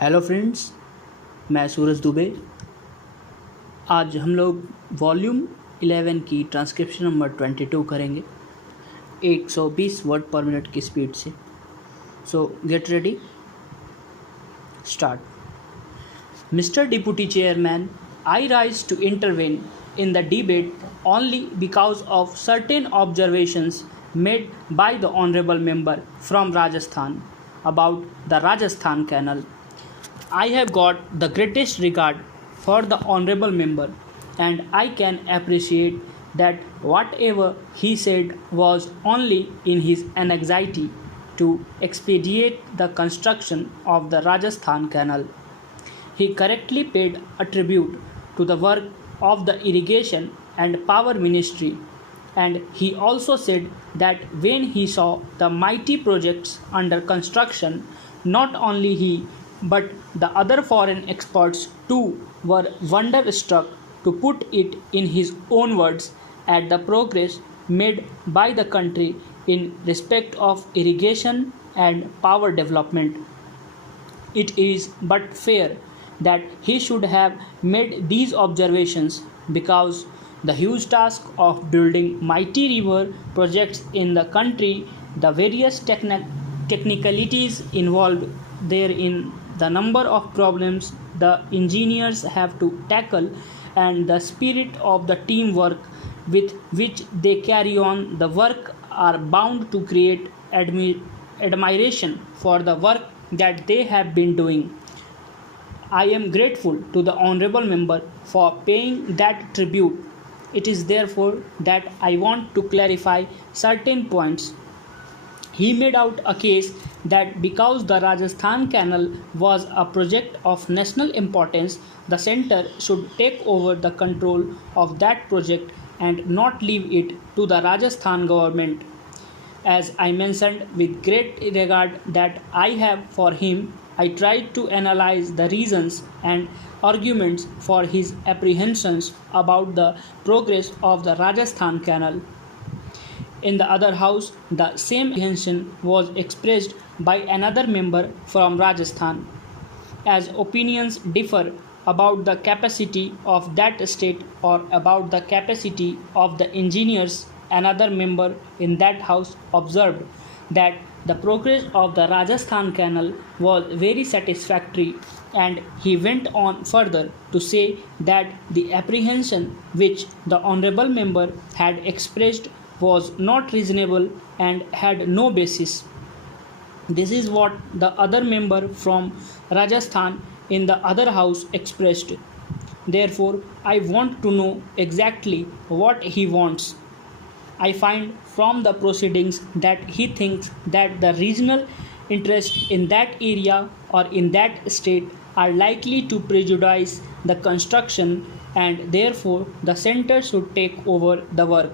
Hello friends, मैं सूरज दुबे। आज हम लोग वॉल्यूम 11 की ट्रांसक्रिप्शन नंबर 22 करेंगे 120 वर्ड पर मिनट की स्पीड से। So get ready, start. Mister deputy chairman, I rise to intervene in the debate only because of certain observations made by the honorable member from Rajasthan about the Rajasthan Canal. I have got the greatest regard for the honorable member, and I can appreciate that whatever he said was only in his anxiety to expedite the construction of the Rajasthan Canal. He correctly paid a tribute to the work of the Irrigation and Power Ministry, and he also said that when he saw the mighty projects under construction, not only he but the other foreign experts too were wonderstruck, to put it in his own words, at the progress made by the country in respect of irrigation and power development. It is but fair that he should have made these observations, because the huge task of building mighty river projects in the country, the various technicalities involved therein, the number of problems the engineers have to tackle, and the spirit of the teamwork with which they carry on the work are bound to create admiration for the work that they have been doing. I am grateful to the honorable member for paying that tribute. It is therefore that I want to clarify certain points. He made out a case that because the Rajasthan Canal was a project of national importance, the centre should take over the control of that project and not leave it to the Rajasthan government. As I mentioned with great regard that I have for him, I tried to analyze the reasons and arguments for his apprehensions about the progress of the Rajasthan Canal. In the other house, the same apprehension was expressed by another member from Rajasthan. As opinions differ about the capacity of that state or about the capacity of the engineers, another member in that house observed that the progress of the Rajasthan Canal was very satisfactory, and he went on further to say that the apprehension which the honorable member had expressed was not reasonable and had no basis. This is what the other member from Rajasthan in the other house expressed. Therefore, I want to know exactly what he wants. I find from the proceedings that he thinks that the regional interests in that area or in that state are likely to prejudice the construction, and therefore the centre should take over the work.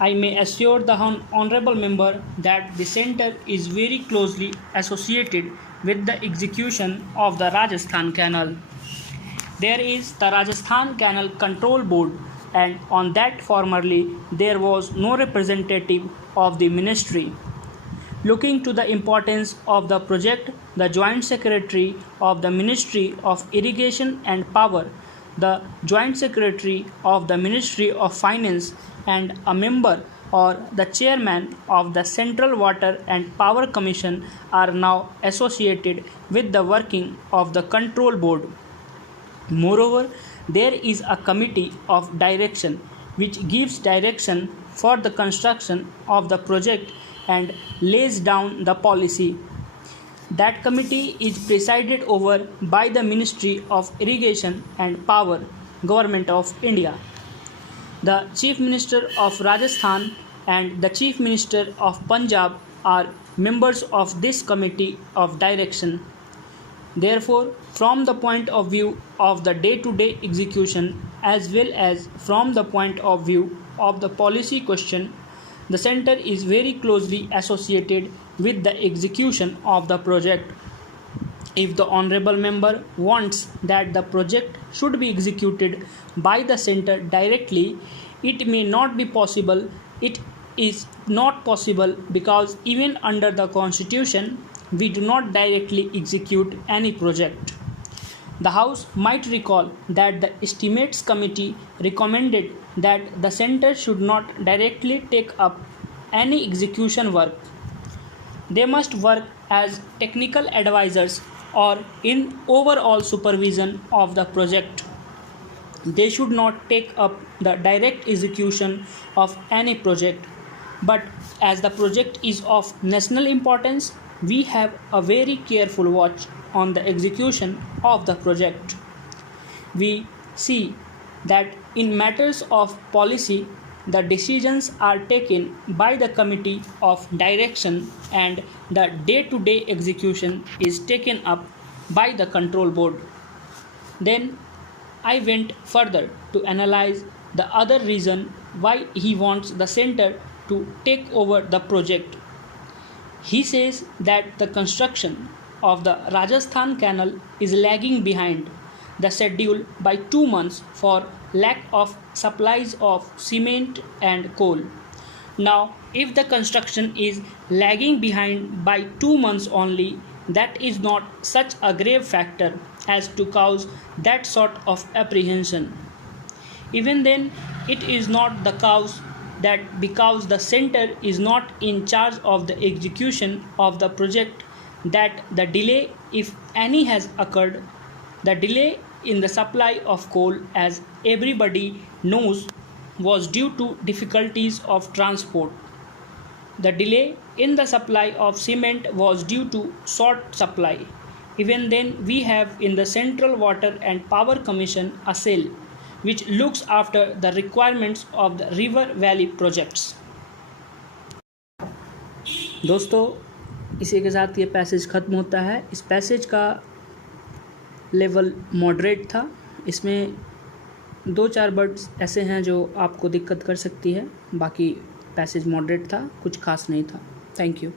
I may assure the honourable member that the centre is very closely associated with the execution of the Rajasthan Canal. There is the Rajasthan Canal Control Board, and on that formerly there was no representative of the ministry. Looking to the importance of the project, the Joint Secretary of the Ministry of Irrigation and Power, the Joint Secretary of the Ministry of Finance, and a member or the chairman of the Central Water and Power Commission are now associated with the working of the Control Board. Moreover, there is a committee of direction which gives direction for the construction of the project and lays down the policy. That committee is presided over by the Ministry of Irrigation and Power, Government of India. The Chief Minister of Rajasthan and the Chief Minister of Punjab are members of this committee of direction. Therefore, from the point of view of the day-to-day execution as well as from the point of view of the policy question, the centre is very closely associated with the execution of the project. If the honourable member wants that the project should be executed by the centre directly, it may not be possible. It is not possible because even under the constitution we do not directly execute any project. The House might recall that the Estimates Committee recommended that the Center should not directly take up any execution work. They must work as technical advisors or in overall supervision of the project. They should not take up the direct execution of any project. But as the project is of national importance, we have a very careful watch on the execution of the project. We see that in matters of policy, the decisions are taken by the Committee of Direction and the day-to-day execution is taken up by the Control Board. Then I went further to analyze the other reason why he wants the center to take over the project. He says that the construction of the Rajasthan Canal is lagging behind the schedule by 2 months for lack of supplies of cement and coal. Now, if the construction is lagging behind by 2 months only, that is not such a grave factor as to cause that sort of apprehension. Even then, it is not the cause that because the center is not in charge of the execution of the project that the delay, if any, has occurred. The delay in the supply of coal, as everybody knows, was due to difficulties of transport. The delay in the supply of cement was due to short supply. Even then, we have in the Central Water and Power Commission a cell which looks after the requirements of the river valley projects. दोस्तों, इसी के साथ ये passage ख़त्म होता है. इस passage का लेवल मॉडरेट था. इसमें 2-4 वर्ड्स ऐसे हैं जो आपको दिक्कत कर सकती है. बाकी पैसेज मॉडरेट था, कुछ खास नहीं था. Thank you.